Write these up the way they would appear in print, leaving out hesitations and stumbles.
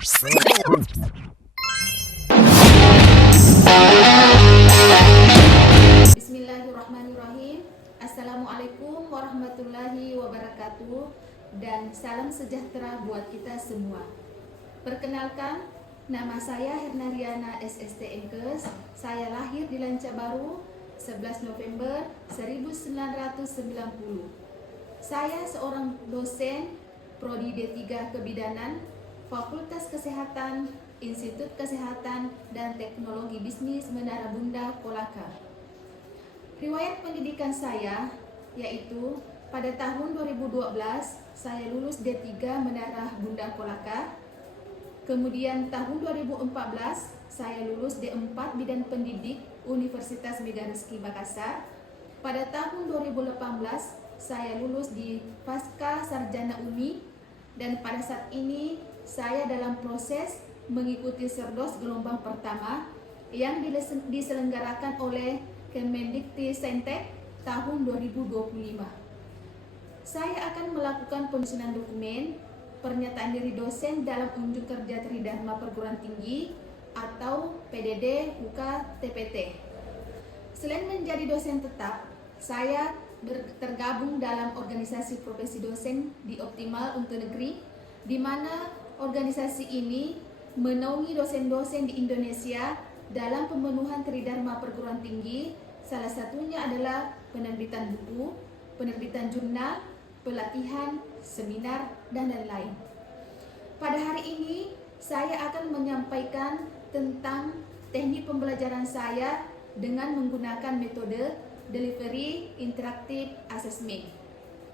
Bismillahirrahmanirrahim. Assalamualaikum warahmatullahi wabarakatuh. Dan salam sejahtera buat kita semua. Perkenalkan, nama saya Hernariana SST Enkes. Saya lahir di Lanca Baru 11 November 1990. Saya seorang dosen Prodi D3 Kebidanan, Fakultas Kesehatan, Institut Kesehatan dan Teknologi Bisnis Menara Bunda Kolaka. Riwayat pendidikan saya yaitu pada tahun 2012 saya lulus D3 Menara Bunda Kolaka. Kemudian tahun 2014 saya lulus D4 Bidang Pendidik Universitas Megarizki Makassar. Pada tahun 2018 saya lulus di Pasca Sarjana UMI, dan pada saat ini saya dalam proses mengikuti Serdos gelombang pertama yang diselenggarakan oleh Kemendikti-Saintek tahun 2025. Saya akan melakukan penyusunan dokumen pernyataan diri dosen dalam unjuk kerja Tridharma Perguruan Tinggi atau PDD UK TPT. Selain menjadi dosen tetap, saya tergabung dalam organisasi profesi dosen di Optimal untuk Negeri, di mana organisasi ini menaungi dosen-dosen di Indonesia dalam pemenuhan Tridharma Perguruan Tinggi. Salah satunya adalah penerbitan buku, penerbitan jurnal, pelatihan, seminar, dan lain-lain. Pada hari ini, saya akan menyampaikan tentang teknik pembelajaran saya dengan menggunakan metode Delivery Interactive Assessment.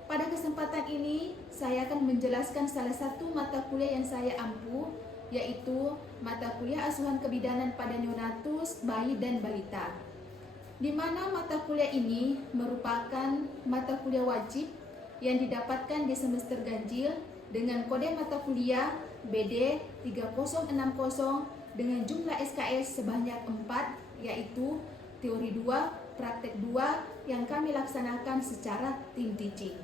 Pada kesempatan ini, saya akan menjelaskan salah satu mata kuliah yang saya ampu, yaitu mata kuliah asuhan kebidanan pada neonatus, bayi, dan balita. Di mana mata kuliah ini merupakan mata kuliah wajib yang didapatkan di semester ganjil dengan kode mata kuliah BD 3060 dengan jumlah SKS sebanyak 4, yaitu teori 2, praktek 2 yang kami laksanakan secara tim teaching.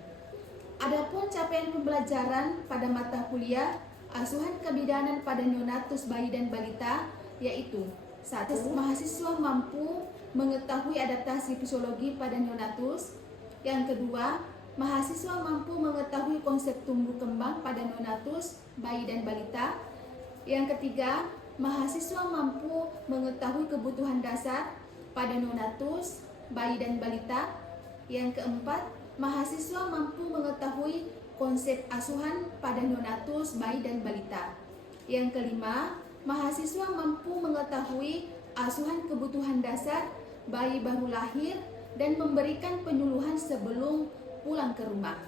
Adapun capaian pembelajaran pada mata kuliah asuhan kebidanan pada neonatus, bayi, dan balita yaitu 1. Mahasiswa mampu mengetahui adaptasi fisiologi pada neonatus. Yang kedua, mahasiswa mampu mengetahui konsep tumbuh kembang pada neonatus, bayi, dan balita. Yang ketiga, mahasiswa mampu mengetahui kebutuhan dasar pada neonatus, bayi, dan balita. Yang keempat, mahasiswa mampu mengetahui konsep asuhan pada neonatus, bayi, dan balita. Yang kelima, mahasiswa mampu mengetahui asuhan kebutuhan dasar bayi baru lahir dan memberikan penyuluhan sebelum pulang ke rumah.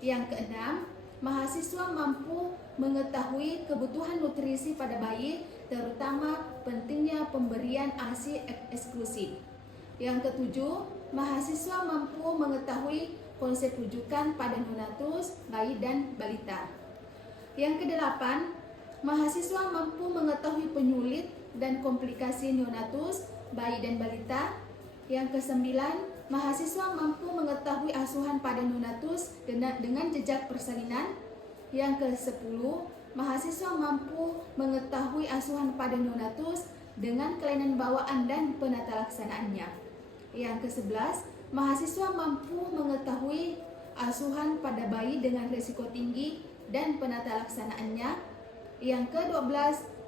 Yang keenam, mahasiswa mampu mengetahui kebutuhan nutrisi pada bayi, terutama pentingnya pemberian ASI eksklusif. Yang ketujuh, mahasiswa mampu mengetahui konsep rujukan pada neonatus, bayi, dan balita. Yang kedelapan, mahasiswa mampu mengetahui penyulit dan komplikasi neonatus, bayi, dan balita. Yang kesembilan, mahasiswa mampu mengetahui asuhan pada neonatus dengan jejak persalinan. Yang ke-10, mahasiswa mampu mengetahui asuhan pada neonatus dengan kelainan bawaan dan penata laksanaannya. Yang ke-11, mahasiswa mampu mengetahui asuhan pada bayi dengan risiko tinggi dan penata laksanaannya. Yang ke-12,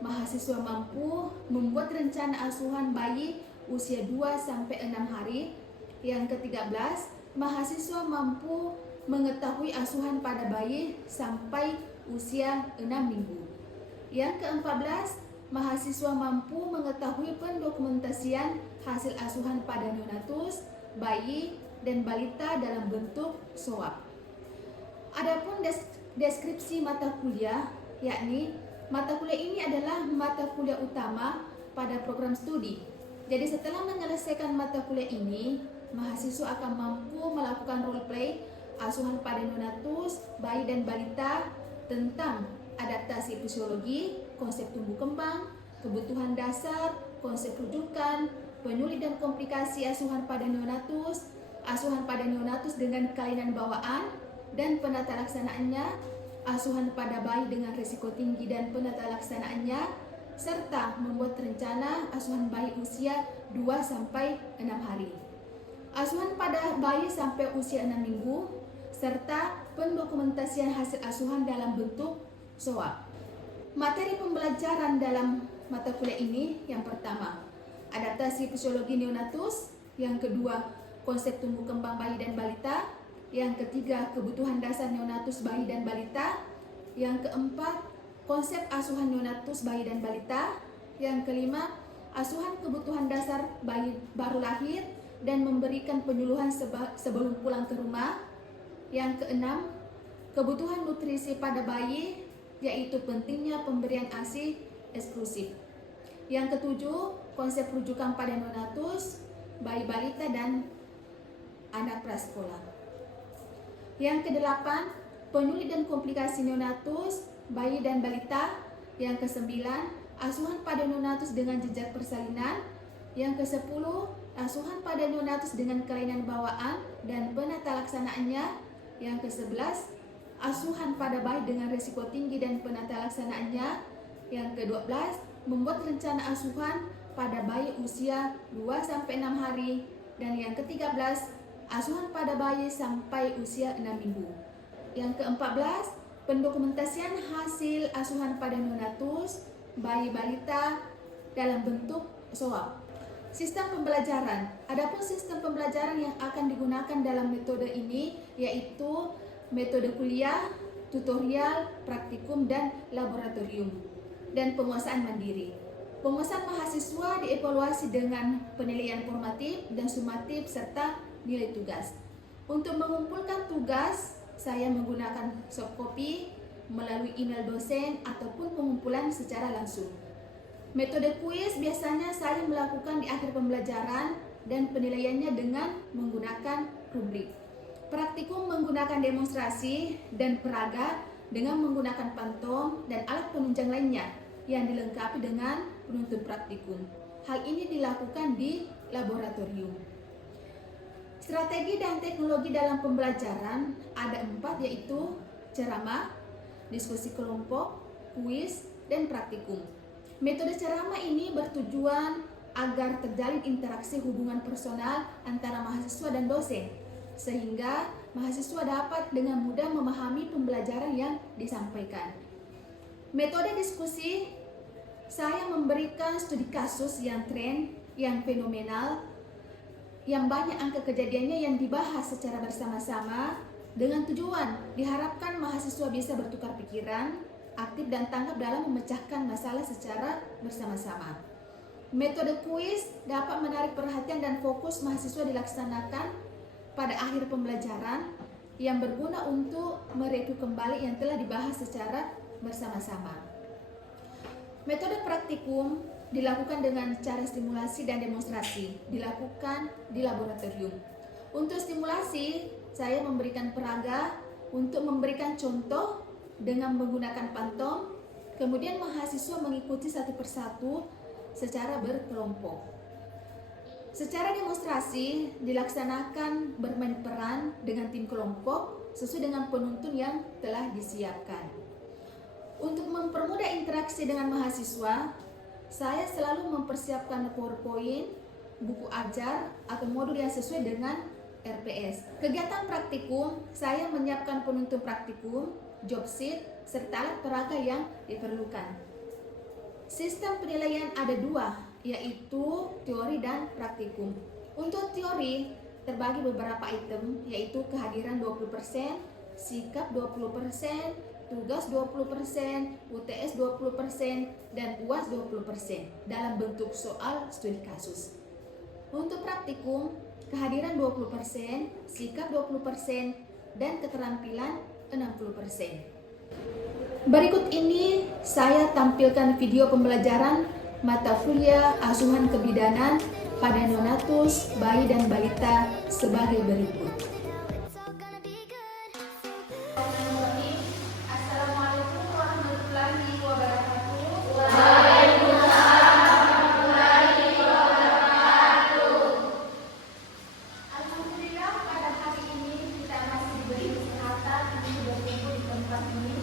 mahasiswa mampu membuat rencana asuhan bayi usia 2-6 hari. Yang ke-13, mahasiswa mampu mengetahui asuhan pada bayi sampai usia 6 minggu. Yang ke-14, mahasiswa mampu mengetahui pendokumentasian hasil asuhan pada neonatus, bayi, dan balita dalam bentuk SOAP. Adapun deskripsi mata kuliah, yakni mata kuliah ini adalah mata kuliah utama pada program studi. Jadi setelah menyelesaikan mata kuliah ini, mahasiswa akan mampu melakukan role play asuhan pada neonatus, bayi, dan balita tentang adaptasi fisiologi, konsep tumbuh kembang, kebutuhan dasar, konsep rujukan, penyulit dan komplikasi asuhan pada neonatus dengan kelainan bawaan dan penata laksanaannya, asuhan pada bayi dengan risiko tinggi dan penata laksanaannya, serta membuat rencana asuhan bayi usia 2-6 hari. Asuhan pada bayi sampai usia 6 minggu, serta pendokumentasian hasil asuhan dalam bentuk SOA. Materi pembelajaran dalam mata kuliah ini yang pertama, adaptasi fisiologi neonatus, yang kedua, konsep tumbuh kembang bayi dan balita, yang ketiga, kebutuhan dasar neonatus bayi dan balita, yang keempat, konsep asuhan neonatus bayi dan balita, yang kelima, asuhan kebutuhan dasar bayi baru lahir dan memberikan penyuluhan sebelum pulang ke rumah, yang keenam, kebutuhan nutrisi pada bayi, yaitu pentingnya pemberian ASI eksklusif. Yang ketujuh, konsep rujukan pada neonatus, bayi balita dan anak prasekolah. Yang kedelapan, penyulit dan komplikasi neonatus, bayi dan balita. Yang kesembilan, asuhan pada neonatus dengan jejak persalinan. Yang kesepuluh, asuhan pada neonatus dengan kelainan bawaan dan penata laksanaannya. Yang kesebelas, asuhan pada bayi dengan risiko tinggi dan penata laksanaannya. Yang ke-12, membuat rencana asuhan pada bayi usia 2-6 hari. Dan yang ke-13, asuhan pada bayi sampai usia 6 minggu. Yang ke-14, pendokumentasian hasil asuhan pada neonatus, bayi balita dalam bentuk SOA. Sistem pembelajaran. Adapun sistem pembelajaran yang akan digunakan dalam metode ini yaitu metode kuliah, tutorial, praktikum, dan laboratorium, dan penguasaan mandiri. Penguasaan mahasiswa dievaluasi dengan penilaian formatif dan sumatif serta nilai tugas. Untuk mengumpulkan tugas, saya menggunakan soft copy melalui email dosen ataupun pengumpulan secara langsung. Metode kuis biasanya saya melakukan di akhir pembelajaran dan penilaiannya dengan menggunakan rubrik. Praktikum menggunakan demonstrasi dan peraga dengan menggunakan pantom dan alat penunjang lainnya yang dilengkapi dengan penuntut praktikum. Hal ini dilakukan di laboratorium. Strategi dan teknologi dalam pembelajaran ada 4, yaitu ceramah, diskusi kelompok, kuis, dan praktikum. Metode ceramah ini bertujuan agar terjalin interaksi hubungan personal antara mahasiswa dan dosen, sehingga mahasiswa dapat dengan mudah memahami pembelajaran yang disampaikan. Metode diskusi, saya memberikan studi kasus yang tren, yang fenomenal, yang banyak angka kejadiannya yang dibahas secara bersama-sama dengan tujuan diharapkan mahasiswa bisa bertukar pikiran, aktif dan tanggap dalam memecahkan masalah secara bersama-sama. Metode kuis dapat menarik perhatian dan fokus mahasiswa dilaksanakan pada akhir pembelajaran yang berguna untuk mereview kembali yang telah dibahas secara bersama-sama. Metode praktikum dilakukan dengan cara stimulasi dan demonstrasi, dilakukan di laboratorium. Untuk stimulasi, saya memberikan peraga untuk memberikan contoh dengan menggunakan pantom, kemudian mahasiswa mengikuti satu persatu secara berkelompok. Secara demonstrasi dilaksanakan bermain peran dengan tim kelompok sesuai dengan penuntun yang telah disiapkan. Untuk mempermudah interaksi dengan mahasiswa, saya selalu mempersiapkan PowerPoint, buku ajar, atau modul yang sesuai dengan RPS. Kegiatan praktikum, saya menyiapkan penuntun praktikum, job sheet, serta alat peraga yang diperlukan. Sistem penilaian ada 2, yaitu teori dan praktikum. Untuk teori, terbagi beberapa item, yaitu kehadiran 20%, sikap 20%, tugas 20%, UTS 20%, dan UAS 20% dalam bentuk soal studi kasus. Untuk praktikum, kehadiran 20%, sikap 20%, dan keterampilan 60%. Berikut ini saya tampilkan video pembelajaran mata kuliah asuhan kebidanan pada neonatus, bayi dan balita sebagai berikut. Assalamualaikum warahmatullahi wabarakatuh. Waalaikumsalam warahmatullahi wabarakatuh. Alhamdulillah pada hari ini kita masih diberi kesempatan untuk berkumpul di tempat ini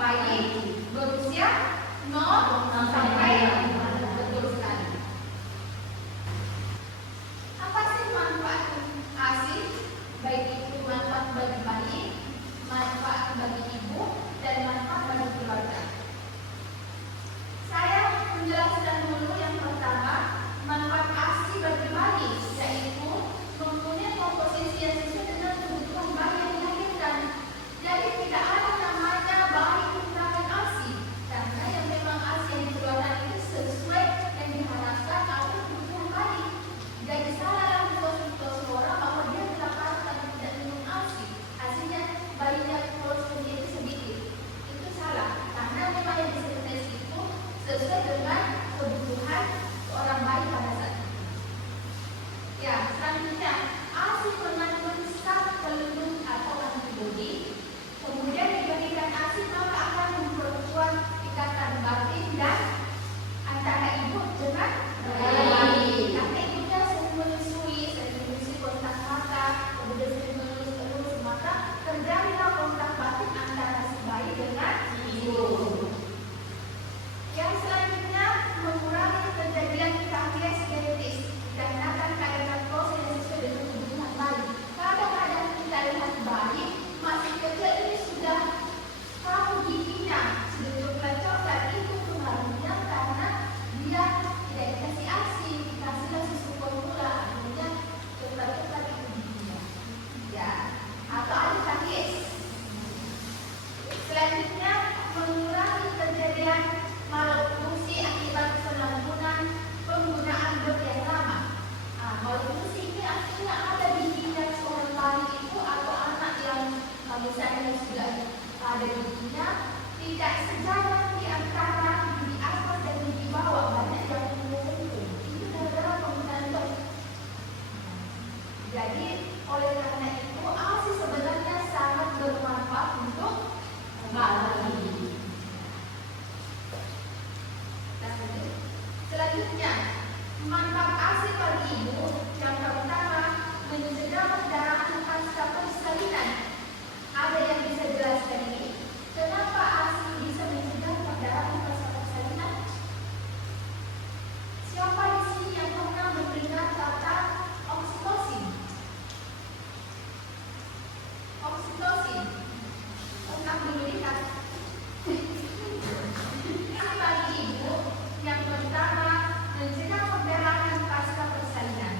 bayi berusia 0 sampai 4. Betul sekali. Apa sih manfaat ASI? Baik itu manfaat bagi bayi, manfaat bagi ibu, dan manfaat bagi keluarga. Saya menjelaskan dulu yang pertama, manfaat ASI bagi bayi, yaitu mempunyai komposisi yang sesuai dengan kebutuhan bayi yang dilahirkan. Jadi tidak ada namanya bayi kekurangan ASI, karena yang memang ASI yang dikeluarkan itu sesuai yang diharapkan atau kebutuhan bayi. Jadi salahlah mitos-mitos orang bahwa dia kelaparan dan tidak minum ASI, hasilnya bayinya kolostrum itu sedikit. Itu salah, karena memang yang disertai itu sesuai dengan kebutuhan seorang bayi pada saat itu. Ya, selanjutnya ASI mengandung zat pelindung atau antibodi. Kemudian diberikan ASI maka akan memperkuat ikatan batin dan antara ibu dengan bayi. Karena ibunya sering menyusui kontak mata, kemudian sering melus-elus maka terjadilah kontak batin antara si bayi dengan ibu. Yang selanjutnya mengurangi kejadian karies genetis dikarenakan keadaan proses yang sesuai dengan kebutuhan bayi. Kadang-kadang kita lihat bayi masih kecil ini sudah kaku giginya, sudah coklat-coklat, itu pengaruhnya karena dia tidak dikasih ASI, dikasihlah susu formula, akhirnya coklat-coklat itu giginya. Ya, atau ada karies. Selanjutnya mengurangi kejadian malnutrisi akibat penyalahgunaan penggunaan dok yang lama. Malnutrisi ini artinya ada di ginjal seorang bayi itu atau anak yang misalnya sudah ada giginya tidak sejalan di antara gigi atas dan gigi bawah, banyak yang mengumpul. Itu adalah penggunaan dok. Jadi oleh karena itu ASI sebenarnya sangat bermanfaat untuk bayi. Selanjutnya, manfaat ASI bagi ibu yang pertama mencegah perdarahan pasca persalinan. Ada yang bisa jelaskan ini? Kenapa ASI bisa mencegah perdarahan pasca persalinan? Siapa di sini yang pernah mendengar kata oksitosin? Oksitosin. Ungkap dulu lihat. ASI bagi ibu yang pertama mencegah perdarahan pasca persalinan.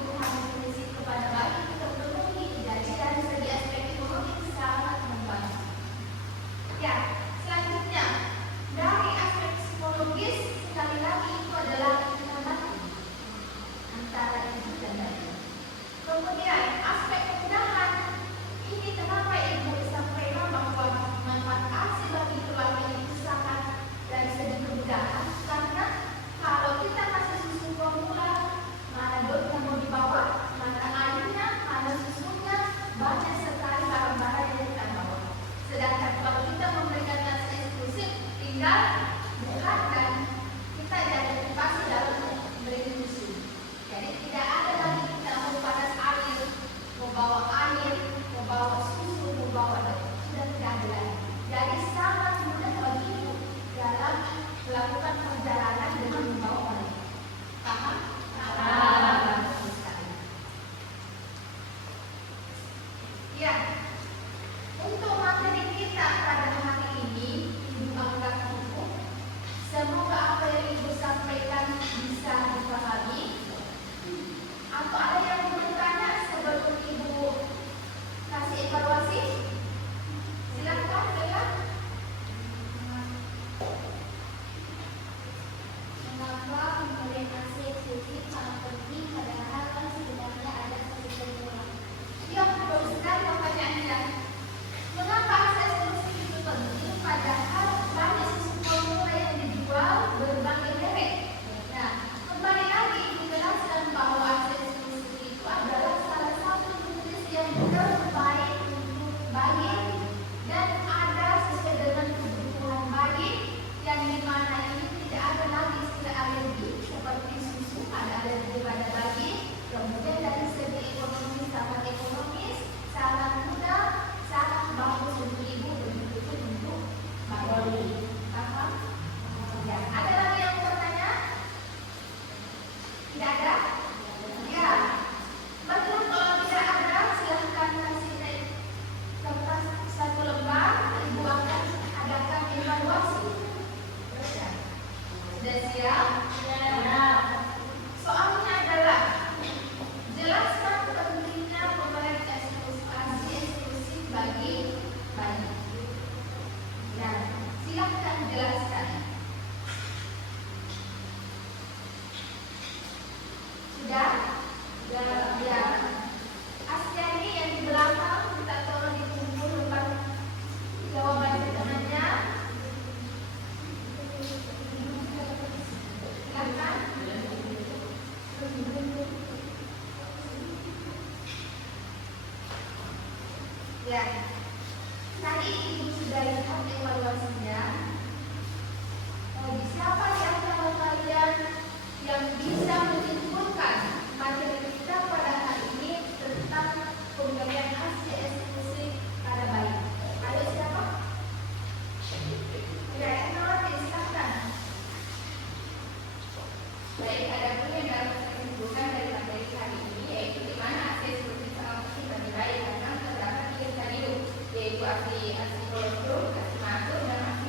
kebutuhan nutrisi kepada bayi itu terpenuhi. Jadi dari segi aspek ekonomi sangat membantu. Ya, selanjutnya dari aspek psikologis sekali lagi itu adalah interaksi antara ibu dan bayi. Kemudian aspek kemudahan ini kenapa ibu sampaikan bahwa manfaat ASI bagi keluarga itu sangat dari segi kemudahan, karena kalau kita kasih susu formula, mana dot yang mau dibawa, mana airnya, mana susunya, banyak sekali barang-barang yang kita bawa. Sedangkan kalau kita memberikan ASI eksklusif, tinggal buka dan kita identifikasi dalam memberi susu. Jadi tidak ada lagi kita mau panas air, mau bawa air, mau bawa susu, mau bawa dot, sudah tidak ada lagi. Jadi sangat mudah bagi ibu dalam melakukan perjalanan dengan membawa bayi. Paham? Bagus sekali. Ya, untuk materi kita pada hari ini, Ibu anggap cukup. Semoga apa yang Ibu sampaikan bisa dipahami. Atau ada yang mau bertanya sebelum Ibu kasih evaluasi? Silakan, Bella. Mengapa pemberian ASI eksklusif sangat penting padahal kan sebenarnya ada ketentuan? Ya, betul sekali pertanyaannya. Mengapa ASI eksklusif itu penting padahal banyak susu formula yang dijual berbagai merek? Nah, kembali lagi dijelaskan bahwa ASI eksklusif itu adalah salah satu nutrisi yang terbaik untuk bayi dan ada sesuai dengan kebutuhan bayi, yang dimana ini tidak ada lagi istilah alergi seperti susu, ada alergi pada bayi. Kemudian dari segi ekonomi sangat ekonomis, sangat mudah, sangat bagus untuk ibu, begitu untuk bayi. Paham? Ya. Ada lagi yang bertanya? Tidak ada? Ya. Baiklah, kalau tidak ada, silahkan kasih kertas satu lembar. Ibu akan adakan evaluasi. Sudah siap? Ya. Soalnya adalah jelaskan pentingnya pemberian ASI eksklusif bagi bayi. Ya, silahkan jelaskan. Sudah? Ya. Asyani yang di belakang kita tolong dikumpul lembar jawaban pertanyaannya. Silakan. Ya. Tadi Ibu sudah lihat evaluasinya. Siapa di antara kalian yang bisa menyimpulkan materi kita pada hari ini tentang pemberian ASI eksklusif pada bayi? Ada siapa? Ya, yang silakan. Baik, ada pun yang dapat menyimpulkan dari materi hari ini, yaitu di mana ASI eksklusif sangat penting bagi bayi karena terdapat 3 stadium, yaitu ASI kolostrum, ASI matur, dan ASI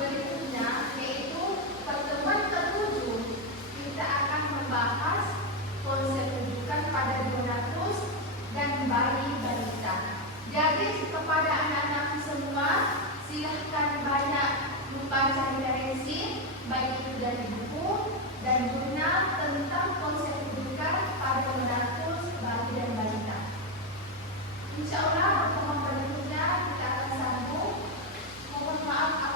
berikutnya yaitu pertemuan ke-7 kita akan membahas konsep rujukan pada donatus dan bayi balita. Jadi kepada anak-anak semua silahkan banyak membaca referensi baik itu dari buku dan jurnal tentang konsep rujukan pada donatus bayi dan balita. Insya Allah pertemuan berikutnya kita akan sambung. Mohon maaf